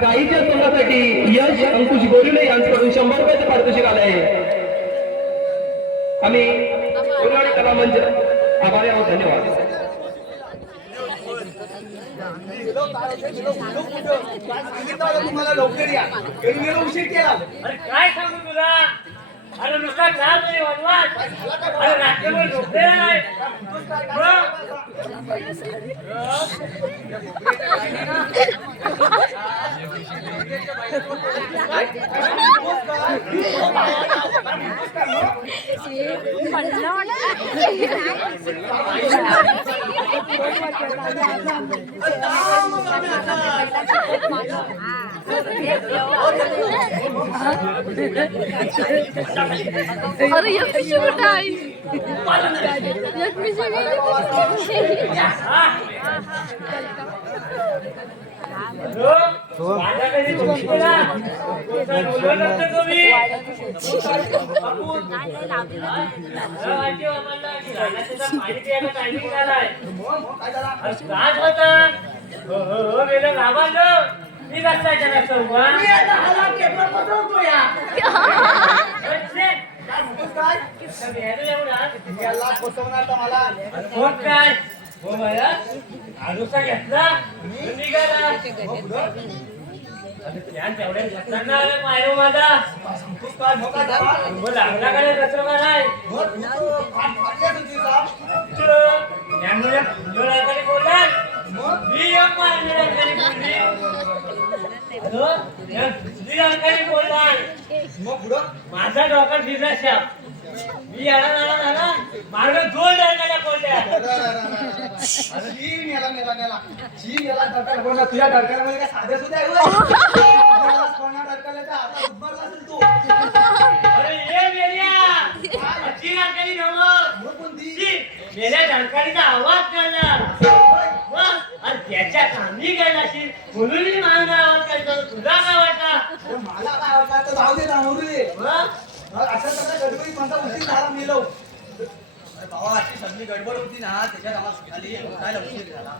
गाईच्या तोंडासाठी यश अंकुश गोरिले यांच्याकडून 100 रुपयाचं पारितोषिक आलंय. आम्ही कोरवाडी कला मंच आभारी आहोत. धन्यवाद. तुम्हाला लवकर या. उशीर केला. अरे काय सांगू तुला. अरे नुसता चाल नाही वाजवाज. अरे रात्रभर झोपलेला नाही. अरे यक्षी कुठं आहे. यक्षी मी कसं काय हो बाया आडूसा घेतला निघाला तेवढ्या घेतला मायरो माझा लागला का नाही कसं का नाही बोलला मी बोलला माझा डॉक्टर फिरला मी याला झाला मार्ग दोन डरकाल्या पडल्या. तुझ्या डरकामध्ये काय साधे सुद्धा तू. अरे ये मेल्या डरकालीचा आवाज करणार आणि त्याच्या कामी काय नशील म्हणून मी माझा आवाज करतो. तुला काय वाटतं. मला काय वाटतं तर जाऊ दे ना मोरू दे. अशा सगळ्या गडबडीत माझा उशीर झाला मेलो. बाबा अशी सगळी गडबड होती ना त्याच्यात आम्हाला खाली काय उशीर झाला.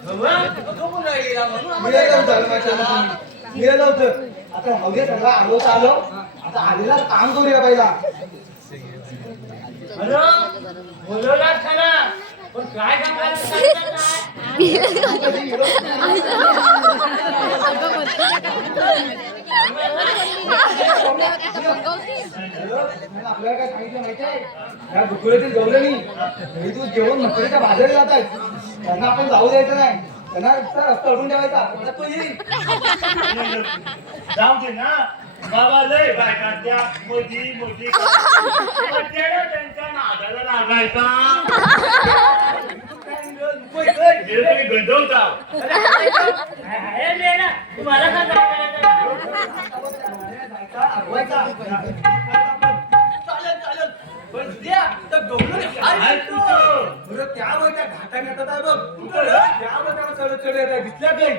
आता हवे सगळं आलो तर आलो. आता आलेला काम करूया पहिला. अरे बोलवलाच खरा पण काय काम करायचं आपल्याला काय सांगितलं माहितीये या दुकानातील गौरवणी तू जेवण मकरीच्या बाजारी जात आहेत त्यांना आपण जाऊ द्यायचं नाही त्यांना रस्ता अडून ठेवायचा आता तो येईल जाऊ दे ना बाबा लय बायका त्या मोदी मोदी त्यांच्या नादाला लागायचा गंडवता तुम्हाला काय चालेल चालेल पण द्या तर गौरवणी काय बरं त्यामुळे त्या घाटाने येतात आहे बघ त्यामुळे त्याला चढत चढ येत आहे दिसल्या काही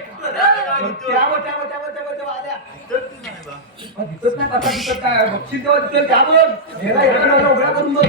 त्यामुळे आल्या दिसत नाही कसा दिसत काय बघशील तेव्हा दिसेल त्यामुळे ह्याला एका उघडा करून बघ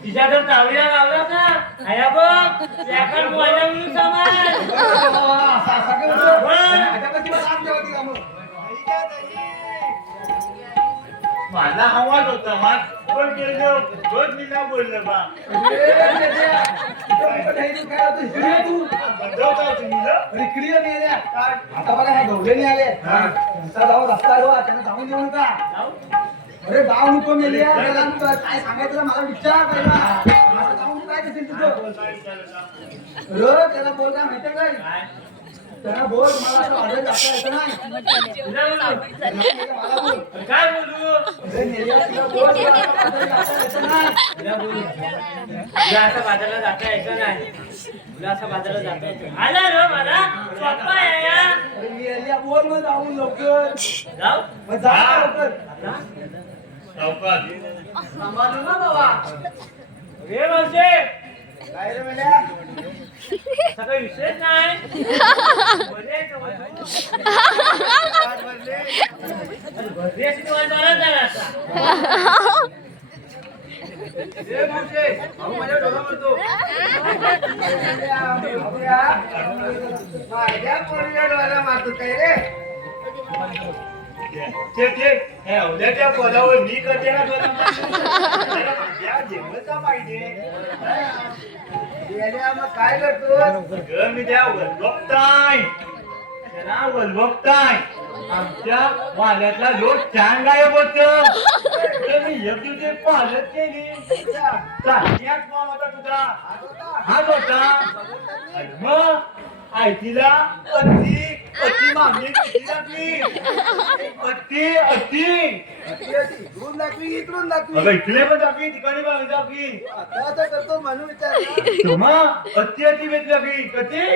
तिच्या जर चावडीला लावला ना आया बघ त्याकडे मोबाईल म्हणून माझा आवाज होता पण गेलो रोज मी ना बोललो बा आता बघा ह्या गवलेने आले त्यांचा जाऊ रस्ता त्यांना जाऊन देऊ नका अरे गाव नको मेले काय सांगायचं मला विचार पहिला जाऊन काय असेल तुझं त्याला बोल काय माहितीये काय त्याला बोल मला असं ऑर्डर जाता येतं नाही काय बोलू असं बाजारला जाता यायचं नाही तुला असं बाजारला जाता यायचं आला रे मला स्वप्न आहे या बोल मग जाऊन लवकर जाऊ मग जा लवकर सांभाळू ना बाबा रे मावशे काय रे मेल्या सगळं विशेष नाही माझ्या डोळा म्हणतो माझ्या पोरीला डोळा मारतो काय रे त्या पदावर मी करते ना जेवणचा पाहिजे मग काय करतो मी त्या वल्लभताई त्याला वल्लभताई आमच्या वाल्यातला लोक छान गायब होत मी एक दिवशी पालत केली चालण्यात मग होता तुझा हाच होता आणि मग आयतीला अति मागणी किती लागली अति इकडून दाखवी इकडून दाखवी अगं इकडे पण दाखवी ठिकाणी पण दाखवी आता करतो म्हणून विचार तुम्हा अति वेद लागली कधी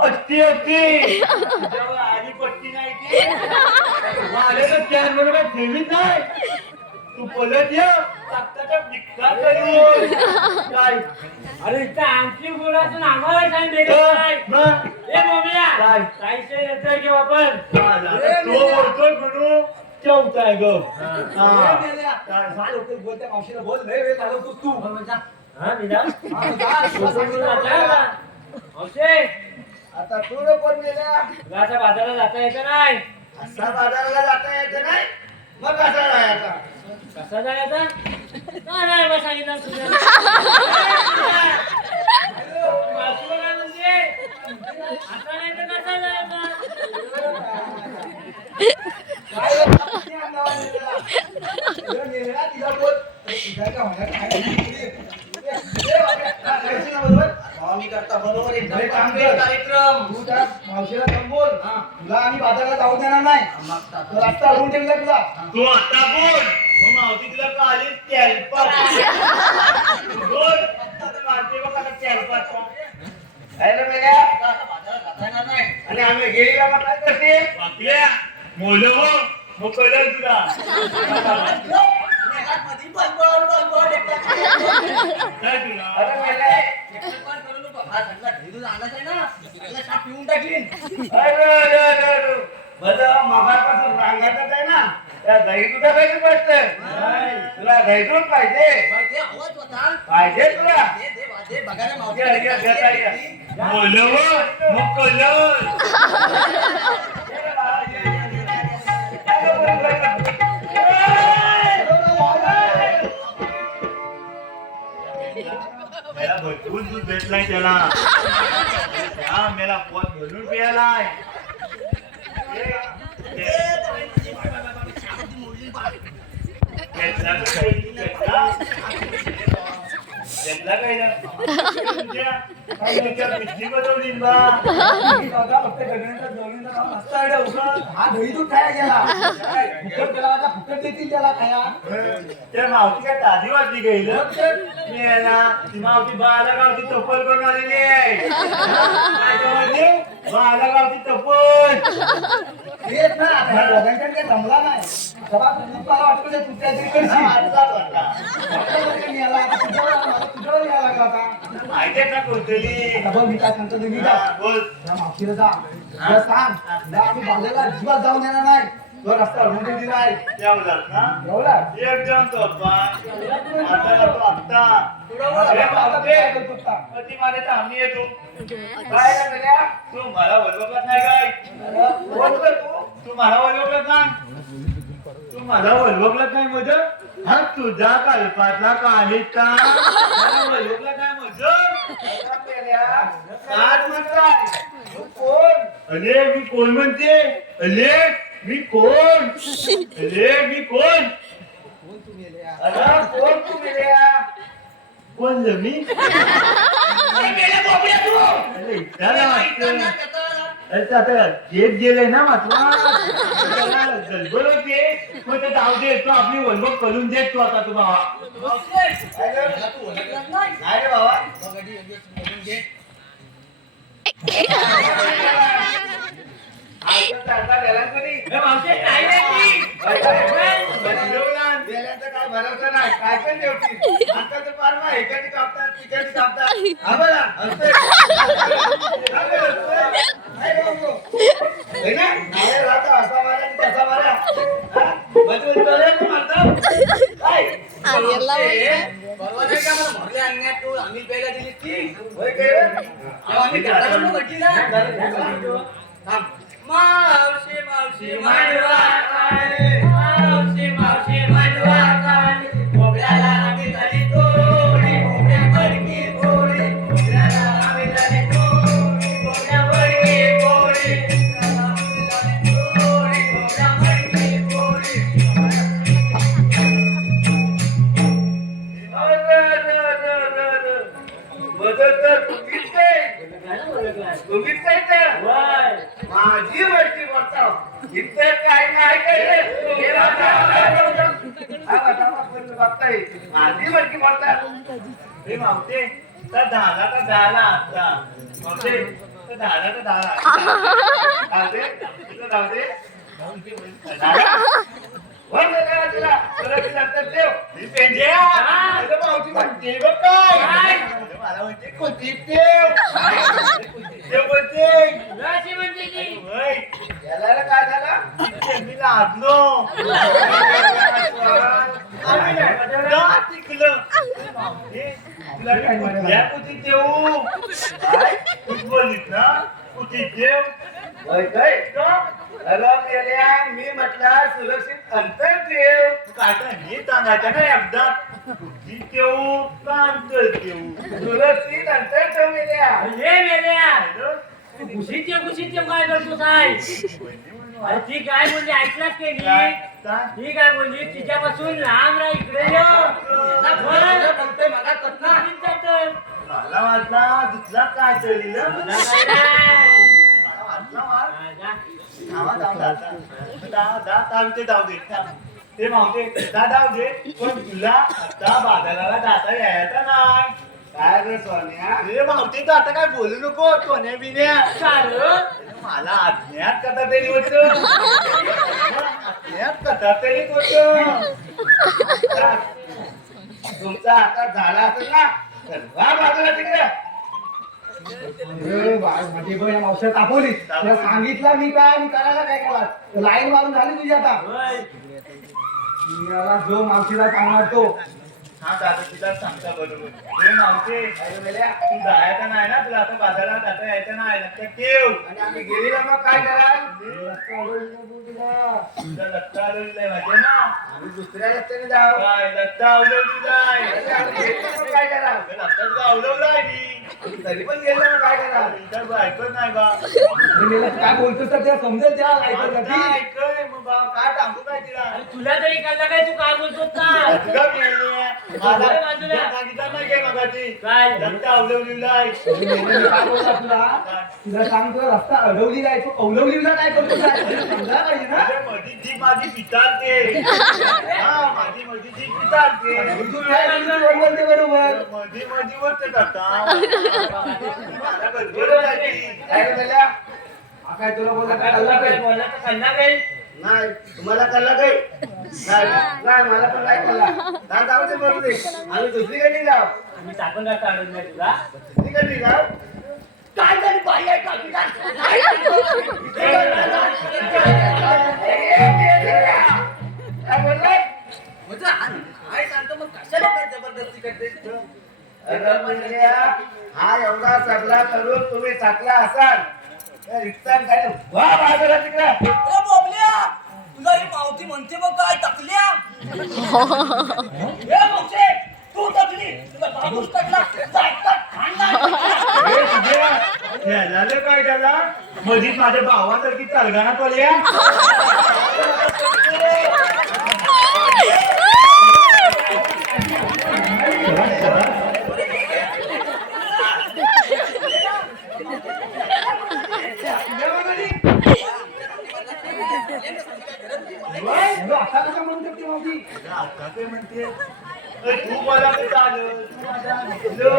अति जेव्हा आधी पट्टी नाही ती आलेलं कॅन म्हणून काय ठेवीत नाही तू बोलत ये काय अरे इथं आमची मुलाचं आम्हाला सांगितलं ए मोमिया काहीच येतोय की वापर तो बोलतोय म्हणून चौथाय ग बोलत्या मावशीला बोल लय वेळ झालो तू हा मीरा मावशे आता तू कोण गेल्या तुला बाजाराला जाता येतं नाही असा बाजाराला जाता यायचं नाही मग कसा राहायचा कसा जायचा का नाही बा सांगितलं तुझ्या बाजूला काय म्हणते आता नाही तर कसा जायचा काय रे, किती अंगावर नेलेला? तुला नेलेला, तिला बोल. तुझ्या का होणार? काय रे, बाबा, करायचं ना बरोबर? मी करता बरोबर लय एकदम काम गंभीर कर. कार्यक्रम. तू त्या मावशीला संबोल. तुला आणि बाजारला जाऊ देणार नाही तर रस्ता अडवून ठेवला तुला तू आता बोल मग मावशी तुला काली तेलपात बोल आता मारते बघ आता तेलपात काय रे मेल्या? आता बाजारात जाता येणार नाही. आणि आम्ही गेली का मग काय करते वाकल्या मोल मग कळलं तुला मेघात मध्ये बळबळ बळबळ एकटाच. काय तुला अरे मेल्या, एकटाच करू नको. हा सगळा ढेरू आणायचा आहे ना, सगळा साप पिऊन टाकीन. अरे बरं मगापासून रांगातच आहे ना त्या दही तुझा काही बसतं तुला दही दूध पाहिजे मग ते आवाज होता. पाहिजे तुला दे बघायला मावशी. ये, ये, घेता ये. मोल मग कळलं त्याला भरपूर दूध भेटलाय त्याला हा मेला पोट भरून पियालाय घेतला काय ना तुझ्या पिशवी बनवली बा फक्त गगनाचा जोडीचा नाव नसतं आयडिया उगाच. हा दही दूध खाया गेला फुकट केला आता फुकट देतील त्याला खाया त्या मावशी काय ताजी वाटली गेलं मी आहे ना ती मावशी बालागावची चप्पल करून आलेली आहे काय ते म्हणली? बालागावची चप्पल तेच ना आता ह्या दोघांच्यात काही जमला नाही सभा तुला वाटतं ते तुझ्या तरी करशील. आपल्याला यायला आता तुझ्यावर यायला लागला आता माहितीये का कोणतरी आता बघ मी काय सांगतो ते मी हा, काय बोल त्या मावशीला जा तुला सांग तुला आम्ही बाजारला अजिबात जाऊन देणार नाही तो रस्ता अडवून दिला आहे जेवलात ना एवढा एक जण तो अप्पा आता जातो आत्ता अरे बापरे ती माझ्या थांबली आहे तू काय रे मेल्या? तू मला वळवत नाही काय बोलतोय तू तू मला वळवत नाही तू मला वळवत नाही मजा हा तुझा कल्पातला कालिका मला वळवत नाही मजा काय म्हणताय तू कोण अले मी कोण म्हणते अले मी कोण अले मी कोण अरे कोण तू मेल्या कोण मी अरे त्याला वाटतं अरे ते आता जेब गेले ना मात्र गडबड होते मग ते जाऊ दे तू आपली वनवक करून दे तू आता तू बाबा मला तू ओळखलाच नाही. नाही रे बाबा मग आधी एक दिवस बोलून घे. आजचा चालता गेला तरी गेल्याचा काय भरोसा नाही काय पण ठेवतील आता तर फार मग एकाची कापतात तिकडची कापतात हा बघा हसतोय. हा बघा, हसतोय. नाही रे बाबू. हे ना, नाळे राहता, असा मारा आणि तसा मारा. हा? मजबूत डोळे पण मारतात. काय? आर्यनला परवा नाही का मला भरले आणण्यात तू आम्ही पहिला दिली ती. होय काय रे? तेव्हा आम्ही घराकडून म्हटली ना. थांब. मावशी मावशी मांडवा काय? मावशी मावशी मांडवा काय? कोबऱ्याला आम्ही झाली तोडी, कोबऱ्यावरची पोळी. कोबऱ्याला आम्ही झाली तोडी, कोबऱ्यावरची पोळी. कोबऱ्याला आम्ही झाली तोडी, कोबऱ्यावरची पोळी. मदत तर तुम्हीच काय? तुम्हीच काय तर? माझी वरती बोलता इथं काय नाही काय माझी वरती बोलता हे मावते तर झाला तर झाला आता मावते तर झाला तर झाला जाऊ दे तुला जाऊ दे झाला? वर गेला तुला तुला ती नंतर ठेव ही पेंड्या अरे मावती म्हणते बघ काय मला म्हणते कोणती देव देव बोलते राशी म्हणते की होय याला रे काय झालं मी लादलो आम्ही नाही ना टिकलं मावते तुला मी कुठल्या कुठे देऊ काय तूच बोललीस ना कुठे देव होय काय का? अरे मेल्या, मी म्हटलं सुरक्षित अंतर ठेव. काय तर मी सांगायचं ना एकदा. बुद्धी ठेवू का अंतर ठेवू? सुरक्षित अंतर ठेव मेल्या. हे मेल्या घुशीत काय करतो काय अरे ती काय बोलली ऐकलाच की काय? नी ती काय बोलली तिच्यापासून लांब राहा इकडे ये. म्हणतोय मला कत ना. मला वाटला दुसरा काय तरी ना. तुला काय रे? मला वाटला वाट. राजा, धावा, धावा, धावा, ते जाऊ दे. ते मावते जाऊ दे. पण तुला आता बाजाराला जाता यायचं नाही. काय रे सोन्या? हे मावते तर आता काय बोलू नको सोन्या बिन्या. चालू मला अज्ञात कथा तरी होत. अज्ञात कथा तरी होत. तुमचा आता झाला असेल ना तर वा बाजूला तिकडे. माझी बहीण मावशी तापवली तुला सांगितलं मी काय आणि करायला काय केला लाईन मारून झाली तुझी आता होय. मला जो मावशीला सांगणार तो हा दादा तिला सांगता बरोबर. हे मावते तू जायचं नाही ना तुला आता बाजारात जाता यायचं नाही लक्षात ठेव. आणि आम्ही गेलेला मग काय कराल तुझा लत्ता आवडलाय माझे ना. आम्ही दुसऱ्या रस्त्याने जाऊ काय लत्ता आवडली जाय. काय कराल लत्ता तुला आवडलाय मी. तरी पण गेलो मग काय कराल तुझं ऐकत नाही बा. काय बोलतोस तर त्या समजेल त्या ऐकत आता ऐकय मग बा काय सांगू काय तिला. अरे तुला तरी कळलं काय तू काय बोलतोस ना तुला मिळाली मला सांगितलं नाही काय मगाची काय लत्ता आवडलेला आहे. काय बोलला तुला सांगतो रस्ता अडवलीला आहे तो कौलवलीला काय करतो समजा पाहिजे ना माझी जी माझी पिताळते. हा माझी माझी जी पिताळते. तू काय बोलते बरोबर माझी माझी वरते करता. मला गडबड झाली. काय बोलल्या काय तुला बोलला काय काय कळला काय बोलला तर कळला काय नाही तुम्हाला कळला काय नाही मला पण काय कळला जाऊ दे बरोबर आम्ही दुसरीकडे जाऊ आम्ही टाकून जातो आणून नाही तुला दुसरीकडे जाऊ काय तरी बाई आहे का काय बोललाय म्हणजे काय सांगतो मग कशाला काय जबरदस्ती करते. अरे म्हणजे हा एवढा सगळा करून तुम्ही टाकला असाल तर रिक्षा काय वा बाजूला तिकडे अरे बोबल्या तुला ही मावती म्हणते मग काय टाकल्या. हे मावशे तू टाकली तुला बाबूच टाकला जायतात झालं काय त्याला मधीच माझ्या भावासारखी तलगाना पडल्या. आता कसं म्हणू शकते मावशी आता काय म्हणते तू मला ते चालू तू माझ्या घेतलं.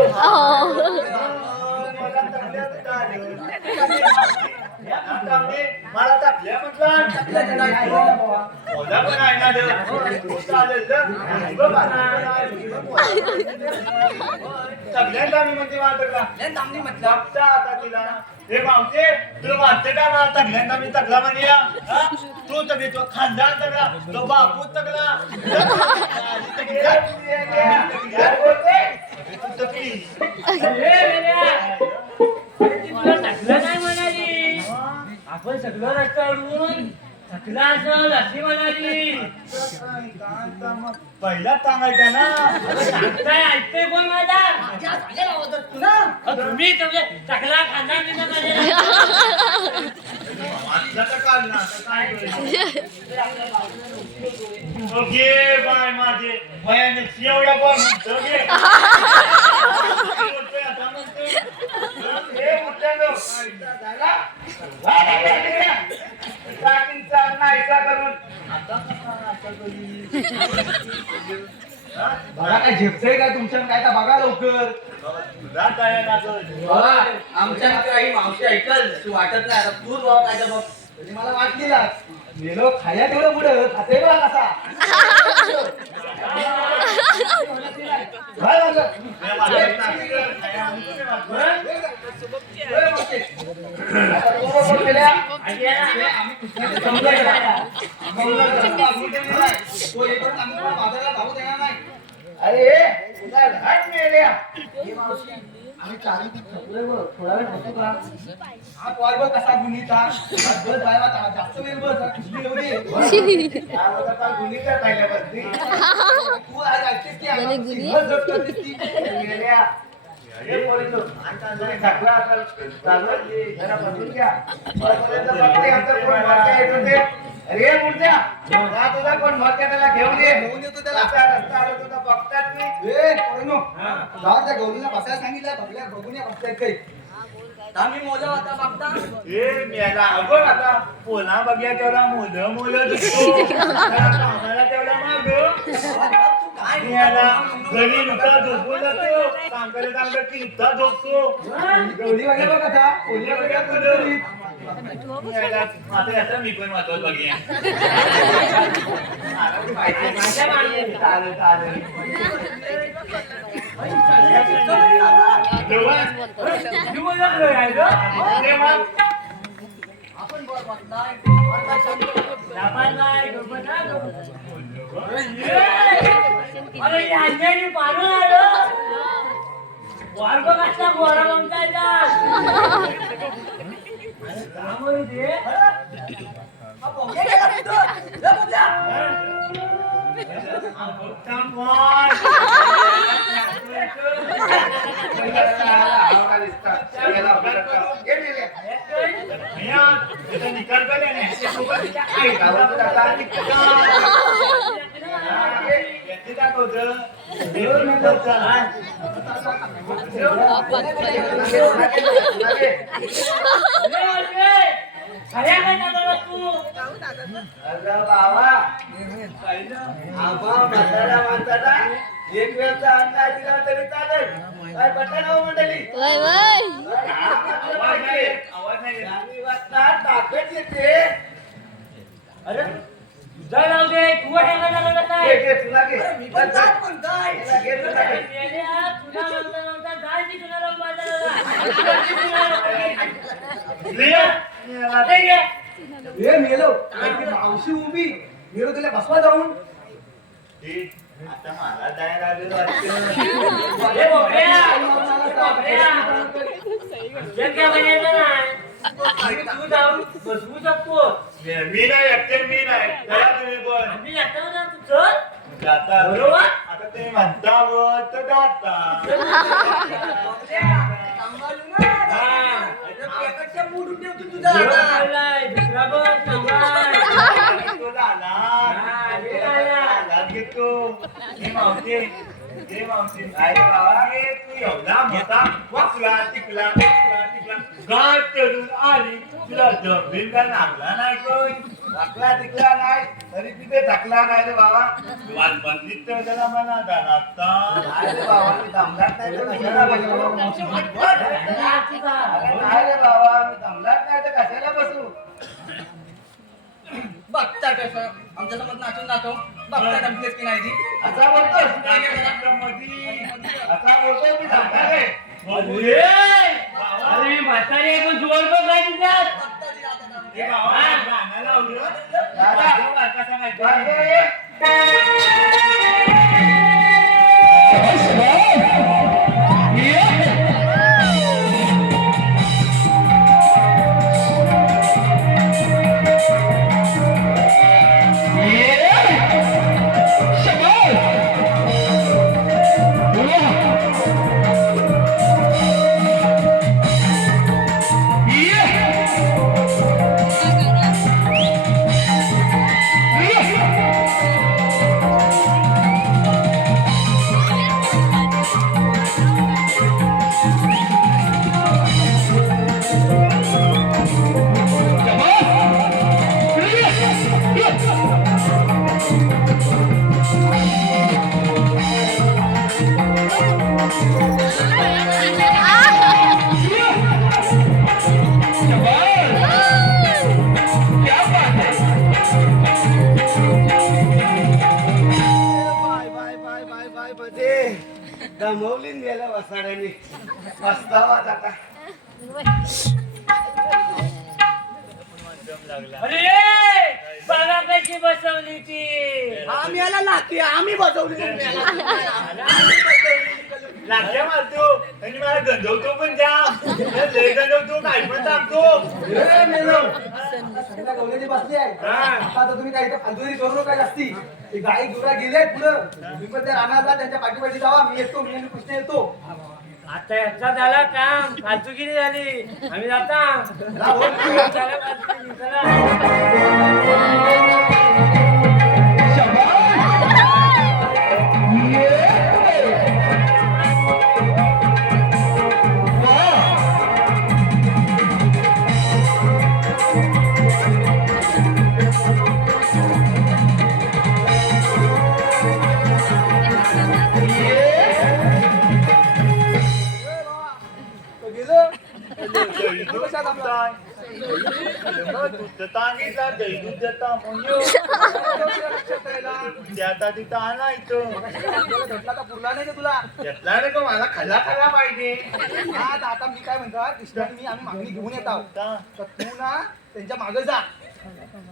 मला टाकल्या ते चालू. मला टाकल्या म्हटलं पण आहे ना चालेल सगळ्यांना मी म्हणते म्हटलं आता तिला हे मावते तुला वाटते का मला तगल्यांदा मी तगला म्हणूया तू तगली तो खानदान तगला तो बापू तगला तुला टाकलं नाही म्हणाली आपण सगळं रस्ता अडवून थकला असं अशी म्हणाली पहिला सांगायचं ना सांगताय ऐकतोय कोण माझा माझ्या झालेला आवाजात तू ना तुम्ही तुमचे टकला खांदा बिंदा वाचला तर काल ना आता काय ओके बाय माझे भयानक एवढा पण म्हणतो घे आता म्हणतो हे उठलो झाला टाकींचा नाहीसा करून आता बघा काय झेपतंय काय तुमच्या काय तर बघा लवकर तुला काय लागल आमच्या काही मावशी ऐकल तू वाटत नाही आता तू भाव काय बघ म्हणजे मला वाटलेला गेलो खाया तेवढं पुढं खाते बघा कसा काय वाटलं? आता पोरं बोल गेल्या. समजा गेला. समजा गेला. अजून तरी नाही. तो एकच आम्हाला बाजाराला जाऊ देणार नाही. अरे तुला घाट मिळाल्या. ही मावशी आम्ही चालू थकलोय बघ. थोडा वेळ बसू का? हा पोर बघ कसा गुन्हीचा. बस बाय आता जास्त वेळ बस. कुठली एवढी हा होता काल गुन्हेगार पहिल्यापासून. तू आज ऐकतेस की गेले गुन्हे? बस बस करतेस की. गेल्या. हे पोरींनो, तुम्ही थकला असाल, चालवा की जरा बसून घ्या. बसपर्यंत बघते, आमचा कोण मरक्या येत होते. अरे मुर्द्या, हा तुझा कोण मरक्या त्याला घेऊन ये. घेऊन येतो त्याला. असा रस्ता आला तुझा बघतात मी. ए पोरांनो, जाऊ त्या गौरीला बसायला सांगितलं. बघल्या बघून या बसतायत काही. आम्ही मोजा आता बघता. ए मेला अगं आता पोना बघ्या तेवढा मोल दिसतो कामाला तेवढा माग मेला घरी नुसता झोपून जातो काम करत आमच्या की नुसता झोपतो गौरी वगैरे बघ आता. कोणी वगैरे कोणी. मेला आता याचा मी पण वाचवत बघ्या चालेल चालेल. आपण बर बसलाय. अरे या अंड्याने पाडून आलं वार बघ असला गोरा बघतायचा त्यामुळे ते हा बोंगे गेला तिथं. जा बोंग्या. निकाल खऱ्या काय चालवलं तू अगं बाबा, आबा म्हाताऱ्या माणसाला एक वेळचा अंदाज दिला तरी चालेल. काय पटकन हो मंडळी. वय वय आवाज नाही गाणी वाजतात, ताकद येते. अरे तुझा लाव दे तू हे काय झालं कसं घे, घे, तुला घे. मी पण जात म्हणताय. तुला घे, तुला घे. तुला म्हणता म्हणता जाय की तुला रंग बाजाराला ए मेलो. ती मावशी उभी. मेलो तिला बसवा जाऊन. आता मला जायला लागेल वाटतं अरे तू जाऊन बसवू शकतो मी नाही एकटे मी नाही चला तुम्ही पण आम्ही जातो ना तू चल जाता बरोबर. आता ते म्हणता व तर जाता दुसरा बघ सांभाळ तो झाला आला घेतो हे मावशी हे मावशी काय रे बाबा हे तू एवढा मोठा वाकला टिकला गाठ चढून आली तुला जमीन का लागला नाही कोण टाकला टिकला नाही तरी तिथे टाकला नाही रे बाबा. वाद बंदीत तर त्याला म्हणा झाला आता नाही रे बाबा, मी दमलाच नाही तर कशाला बसू. अरे नाही रे बाबा, मी दमलाच नाही तर कशाला बसू. बघता कसं आमच्या समोर नाचून जातो. बघता जमतेस की नाही ती. असा बोलतोस असा बोलतोय मी दमला रे. अरे म्हातारी पण जोर बघ काय तिच्यात बघता ती आता जमते. हे बाबा गाणं लावलं दादा, कसा नाही दादा, दमवलीन गेल्या वसाड्याने. पस्तावा आता. अरे बघा कशी बसवली ती आम्ही याला नाती आम्ही बसवली. लागल्या मारतो आणि मला गंजवतो पण जाम लय गंजवतो काय पण सांगतो ए, मेलो. आता गवळणी बसली आहे आता तुम्ही काही फालतुगिरी करू नका जास्ती ते गाई गुरा गेले पुढं तुम्ही पण त्या रानाला त्यांच्या पाठीपाठी जावा मी येतो मी आणि कृष्ण येतो आता याचा झाला काम फालतुगिरी झाली आम्ही जाता जा, हो. चला, फालतुगिरी, चला. तो गेलं दूध कशात आपला? सांगितला दही दूध देता म्हणजे लक्षात राहिला. ते आता तिथं आणायचं आपल्याला भेटला का पुरला नाही का तुला घेतला रे का मला खाल्ला खाल्ला पाहिजे हा तर आता मी काय म्हणतो कृष्ण आणि मी आम्ही मागणी घेऊन येत आहोत का? तर तू ना त्यांच्या मागे जा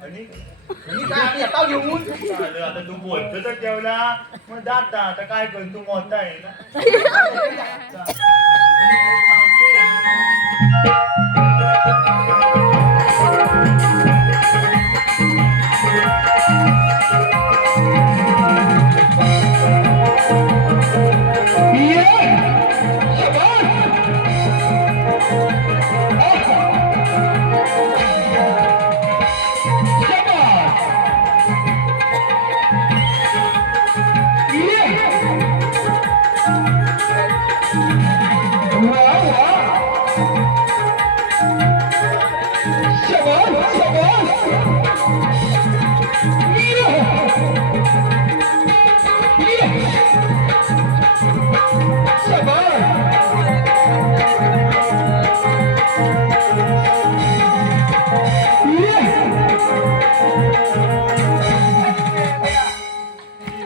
आणि मी काय आम्ही येता घेऊन चालेल, आता तू बोलतो तर जेवला मग जाता आता काय कर तू मोठा आहे ना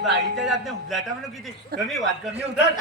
बाईच्या जात उद्घाटा म्हणून किती कमी वाद कमी होतात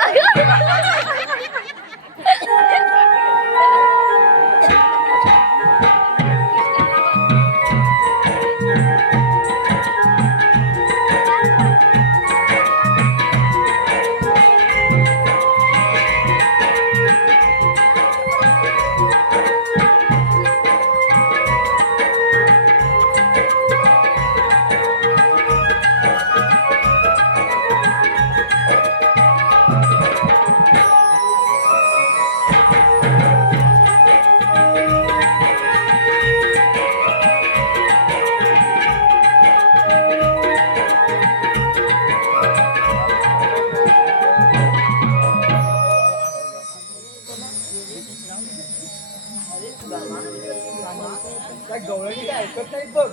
काय गवळणी काय ऐकत नाहीत बघ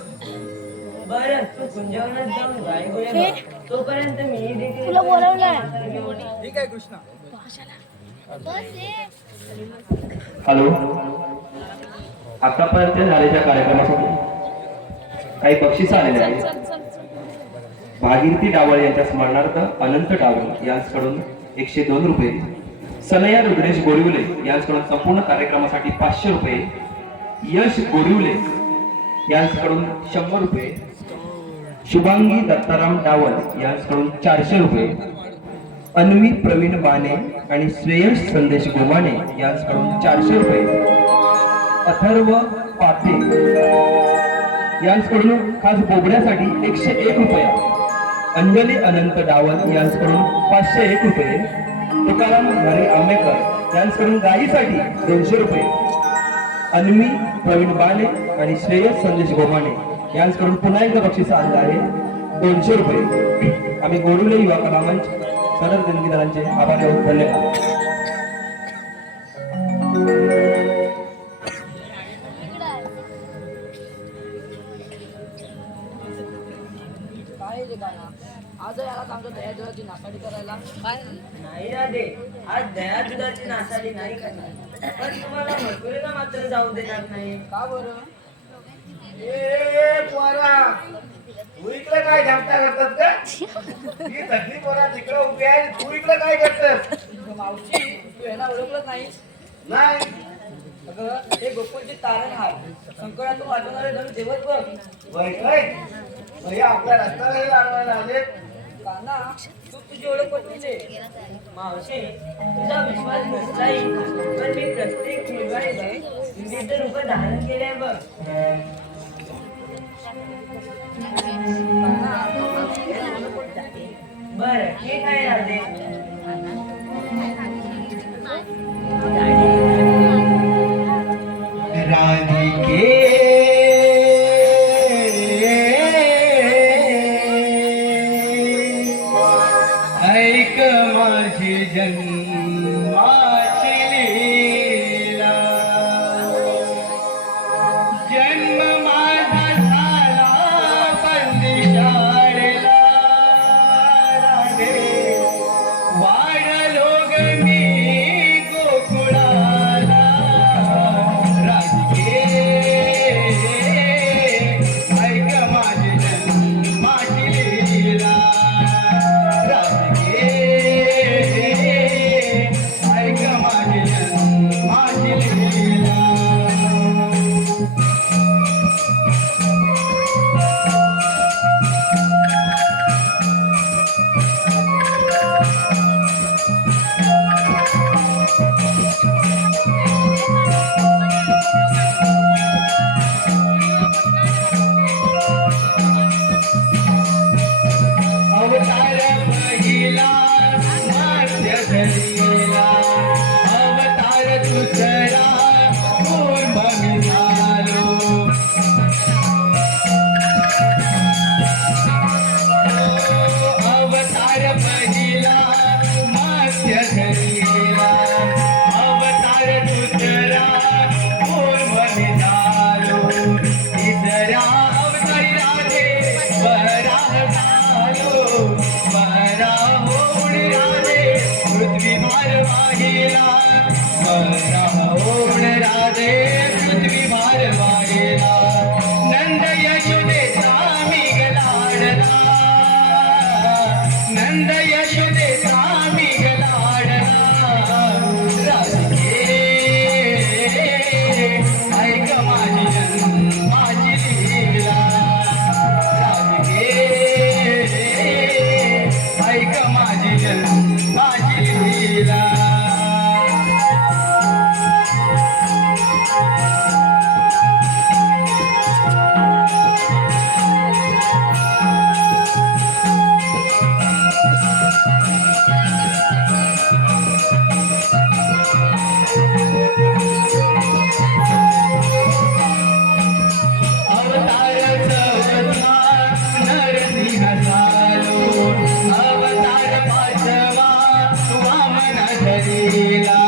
बरं तू कुंजवनात जाऊन गाई गोळ्या बघ. तोपर्यंत मी देखील तुला बोलवलंय. ठीक आहे कृष्णा हॅलो आतापर्यंत झालेल्या कार्यक्रमासाठी काही बक्षीस आलेले आहेत भागीरथी डावळ यांच्या स्मरणार्थ अनंत डावळ यांच्याकडून 102 रुपये सनया रुद्रेश गोरिवले यांच्याकडून संपूर्ण कार्यक्रमासाठी 500 रुपये यश गोरिवले यांच्याकडून 100 रुपये शुभांगी दत्ताराम डावळ यांच्याकडून 400 रुपये अन्वी प्रवीण बाणे आणि श्रेयश संदेश गोमाणे यांच्याकडून 400 रुपये अथर्व पाथे यांच्याकडून खास बोबड्यासाठी 101 रुपये अंजली अनंत डावल यांच्याकडून 501 रुपये तुकाराम हरी आंबेकर यांच्याकडून गायीसाठी 200 रुपये अन्वी प्रवीण बाणे आणि श्रेयस संदेश गोमाणे यांच्याकडून पुन्हा एकदा बक्षीस आलेलं आहे 200 रुपये आम्ही गोरिवले युवा कला मंच सदर देणगीदारांचे आभारी आहोत धन्यवाद आज याला सांगतो दया दुधाची नासाडी करायला नाही राधे आज दया दुधाची नासाडी नाही करणार पण तुम्हाला मरकुरीला मात्र जाऊ देणार नाही का बरं ए पोरा तू इकडे काय झमता करतात का ही सगळी पोरा तिकडे उभी आहे तू इकडे काय करतस मावशी तू याला ओळखलं नाहीस नाही अगं हे गोकुळचे तारणहार संकटातून वाटवणारे जणू देवच बघ वय काय भैया आपल्या रस्त्याला अडवायला आले काना तू तुझी ओळख पटवून मावशी तुझा विश्वास नसलाही पण मी प्रत्येक दिवाळीला विविध रूप धारण केले बघ. बर ठीक आहे राधे. राधिके ऐक माझी जन्माची लीला. जन्म माझा झाला बंदिशाळेला. राधे वाढलो ग मी गोकुळाला. राधिके ऐक माझी जन्माची लीला. राधिके ऐक माझी जन्माची लीला. अवतार पहिला मध्य धरीला. अवतार दुसरा कुंभ मी झालो. अवतार पहिला मध्य धरीला. अवतार दुसरा कुंभ मी झालो. तिसरा अवतारी राधे वराह झालो. वरा होऊन राधे पृथ्वी भार वाहिला. वरा होऊन राधे पृथ्वी भार वाहिला. नंद यशोदेचा मी गलाडला. नंद यशोदेचा मी गलाडला. राधिके ऐक माझी जन्माची लीला. राधिके ऐक माझी जन्माची लीला. अवतार चौथा नरसिंह झालो. अवतार पाचवा वामन धरीला.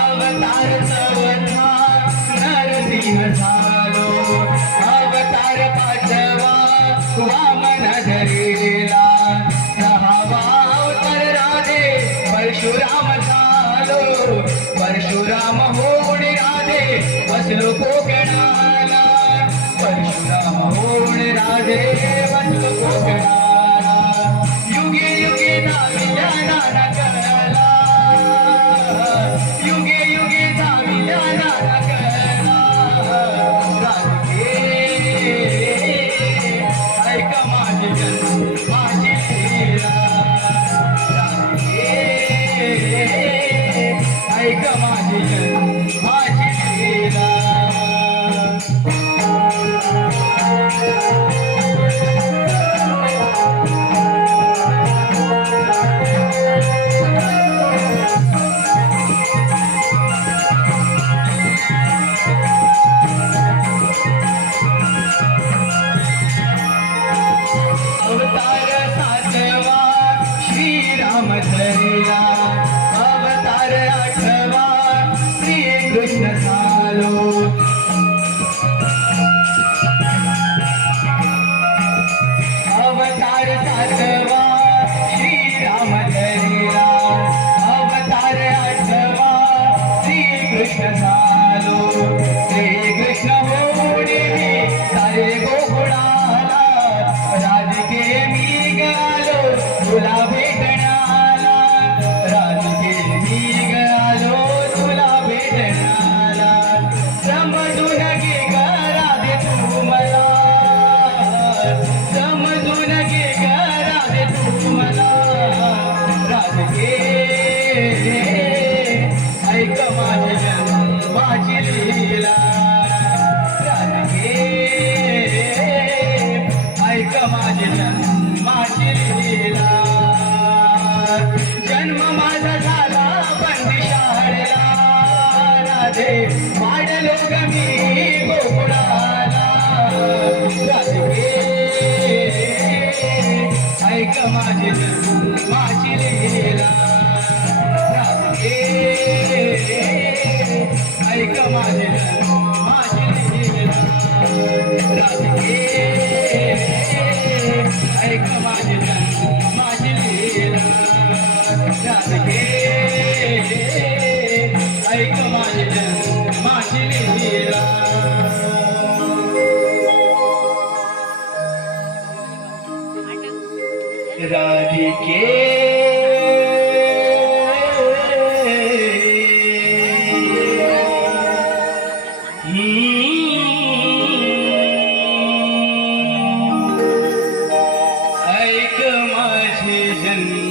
अवतार चौथा नरसिंह झालो. अवतार पाचवा वामन धरीला. सहावा अवतार राधे परशुराम झालो. परशुराम होऊन राधे बसलो कोकणाला. परशुराम होऊन राधे बसलो कोकणाला. युगे युगे नाविया नाना कळला. युगे युगे नाविया नाना कळला. राधिके ऐक माझी जन्माची लीला. राधिके ऐक माझी जन्माची लीला. जन्मी